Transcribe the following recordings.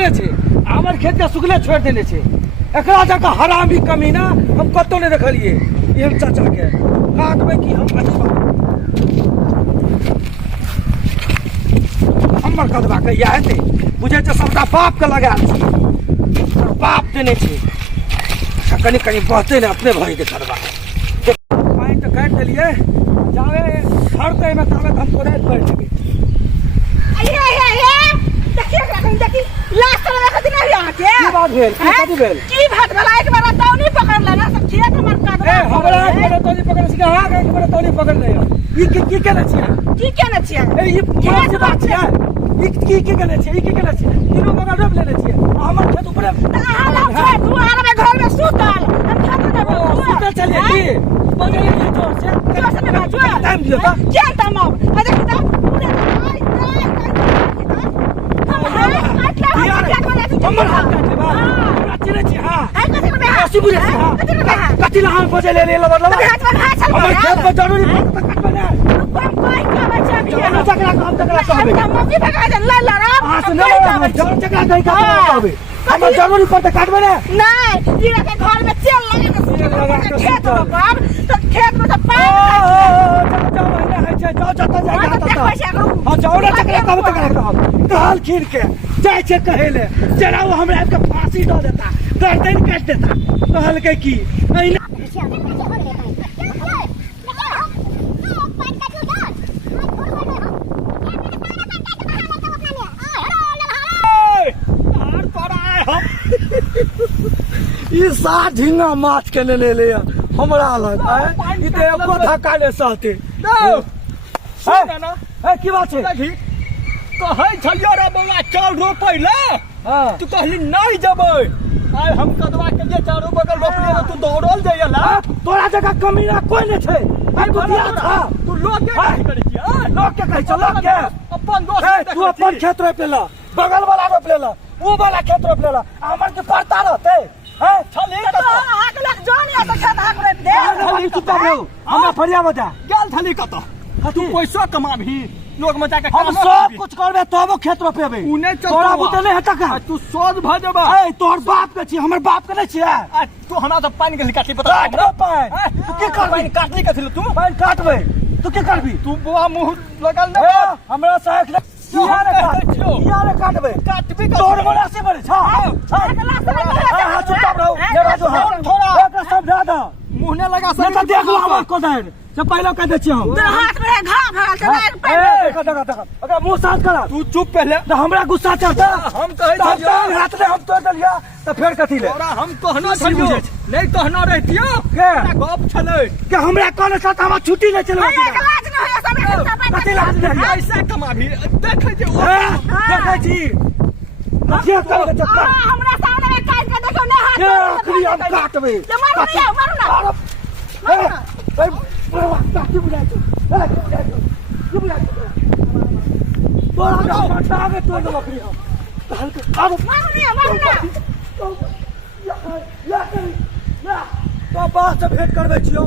छोड़ने छे हमर खेत के सुखले छोड़ देने छे एकरा जका हरामी कमीना हम कतो नहीं देखलिए एम चाचा के काटबे की हम अजीब हमर कदवा कहिया हेते बुझे छे सबटा बाप के लगाल छी बाप देने छे कनी कनी बहते ने अपने भाई के कदवा पानी तो काट देलिए जावे हरते में तावे हम को रात बैठ लेबे देखिए देखी लास्ट वाला कदी नहीं आ के की बात भेल की भेल की बात भला एक बार तो नहीं पकड़ लेना सब खेत हमर काट ए हमरा एक बार तो नहीं पकड़ सके हां एक बार तो नहीं पकड़ ले ई की केना छिया की केना छिया ए ई खेत बात छिया ई की केना छिया ई की केना छिया तीनों बगल रोप लेने छिया हमर खेत ऊपर आला छे तू आला में घर में सुतल हम खेत में सुतल चलिए की बजे ये जोर से कैसे में बाजू टाइम दियो का क्या टाइम आ देख तो पूरे हमर हाथ काट ले बा हमरा चिने छी हां कथि में कथि बुझे छी हां कथि ला हम बजे ले मतलब हमर खेत में जरूरी पड़त काटबे ना कोई का बच्चा भी चलो चकरा काम तकरा कहबे हम मौकी भगा दे ला ला हां सुन जरूर चकरा कहि का कहबे हमर जरूरी पड़त काटबे ना नहीं जीरा के घर में तेल लगा के खेत में बाप तो खेत में तो पानी जाओ जाओ ना चकरा कहबे तकरा कहब काल खीर के जाय छे कहेले जरा वो हमरा के फांसी द देता गर्दन काट देता कहल के की एना ई सा झिंगा माछ के ले ले हमरा लग ई ते एको धक्का ले सहते है की बात है कहै छलियो रे बौआ चाउर रोपै ले हां तू कहली नहीं जबै आइ हम कदवा के जे चारो बगल रोपलिए तू दौड़ल जाइए ला तोरा जगह कमीना कोई नहीं छे आई तू दिया था तू लोग के नहीं करै छी लोग के कहै छ लोग के अपन दोस्त तू अपन खेत रोप लेला बगल वाला रोप लेला वो वाला खेत रोप लेला हमर के पड़ता रहते हैं छली तो आग लग जानी है तो खेत हाक रे दे छली चुप रहो हमरा फरिया बजा गेल छली कत तू पैसा कमाबही लोग में जाके हम सब कुछ करबे तबो खेत रोपेबे उने तोरा बुते नहीं हटा का तू सोच भ जबा ए तोर बाप के छी हमर बाप के नहीं छिया तू हमरा तो पानी के काटली पता काट पाए तू की करबी काटली कथि तू पानी काटबे तू की करबी तू बुआ मुंह लगल न हमरा सहायक किया रे काटबे काटबी तोर बड़ा से बड़े छा हां चुप रहो ये राजू थोड़ा एकरा समझा द मुंह ने लगा नहीं तो देख लो हमर कोदार से पहले कह दे छी हम तेरे हाथ में घा भगल से ए देखा अगर मुंह साफ करा तू चुप पहले तो हमरा गुस्सा चढ़ता हम कहै छी हाथ ले हम तो दलिया तो फिर कथि ले तोरा हम कहना छलियो नहीं कहना रहतियो के गप छलै के हमरा कोन साथ हम छुट्टी नहीं चलबे एक लाज न होय सब कथि लाज नहीं ऐसा कमाभी देखै छी देखै छी जे कर के चक्कर हमरा सामने में काट के देखो ने हाथ के आखिरी हम काटबे मारू ना ए काटी बुझाई तोरा का मटा के तो बकरी हम मारू ना तो बात से भेंट करबे छियो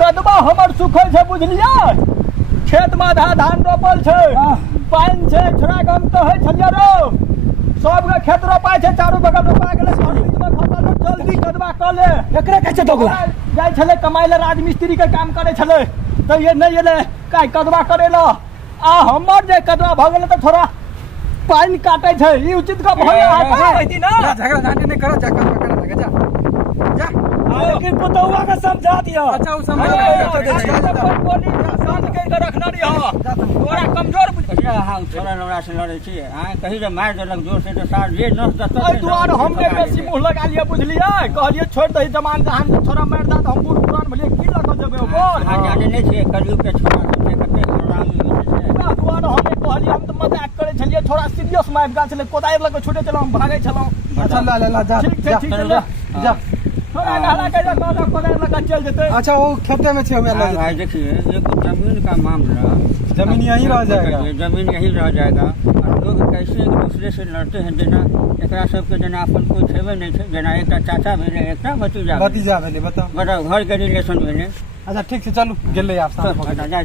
कदबा हमर सुखै छै बुझलियै खेत में आधा धान रोपल छै पानि छै छोड़ा हम कहै छलियै रो सबके खेत रोपाय छै चारू बगल रोपा गेलै जल्दी कदबा कऽ ले एकरा कैसे दोगला जाइ छलै कमाइ ले राजमिस्त्री के काम करे छलै तो ये नहीं एले काई कदबा करे ला आ हमर जे कदबा भ गेलै त थोड़ा पानी काटे छै ई उचित का भय होती ना झगड़ा झांटी नहीं करो जा जा लेकिन पुतौआ का समझा दिया अच्छा वो समझ बोली शांत कर के रखना रही हां तोरा कमजोर बुझ हां छोरा लौड़ा से लड़े छी हां कहि रे मार देलक जोर से तो सार जे नस दस ओइ दुआर हमने बेसी मुंह लगा लिया बुझलियै कहलिए छोड़ दही जमान जहान थोड़ा मार दा हम बूढ़ पुरान भलिए की लग जबे बोल हां जाने नहीं छी कलयुग के छोरा सबसे कते हरामी होय छै दुआर हमने कहलिए हम तो मजाक करे छलिए थोड़ा सीरियस मार गा छले कोदायर लग छोटे चलो हम भागे चलो अच्छा ला जा ठीक जा है जा छोड़ा कहला के जे बाबा कोने लगा चल जेतै। अच्छा वो खेते में छे हुए हाँ भाई देखिए ये कुछ जमीन का मामला, जमीन यहीं रह जाएगा। जमीन यहीं रह जाएगा। और लोग कैसे एक दूसरे से लड़ते हैं जेना एकरा सबके जेना अपन कोई छेबे नहीं छे, जेना एकटा चाचा भेले एकटा भतीजा भेले बताओ। बताओ घर के रिलेशन भेले। अच्छा ठीक छै चलू गेलै आब साँझ भऽ गेलै। जा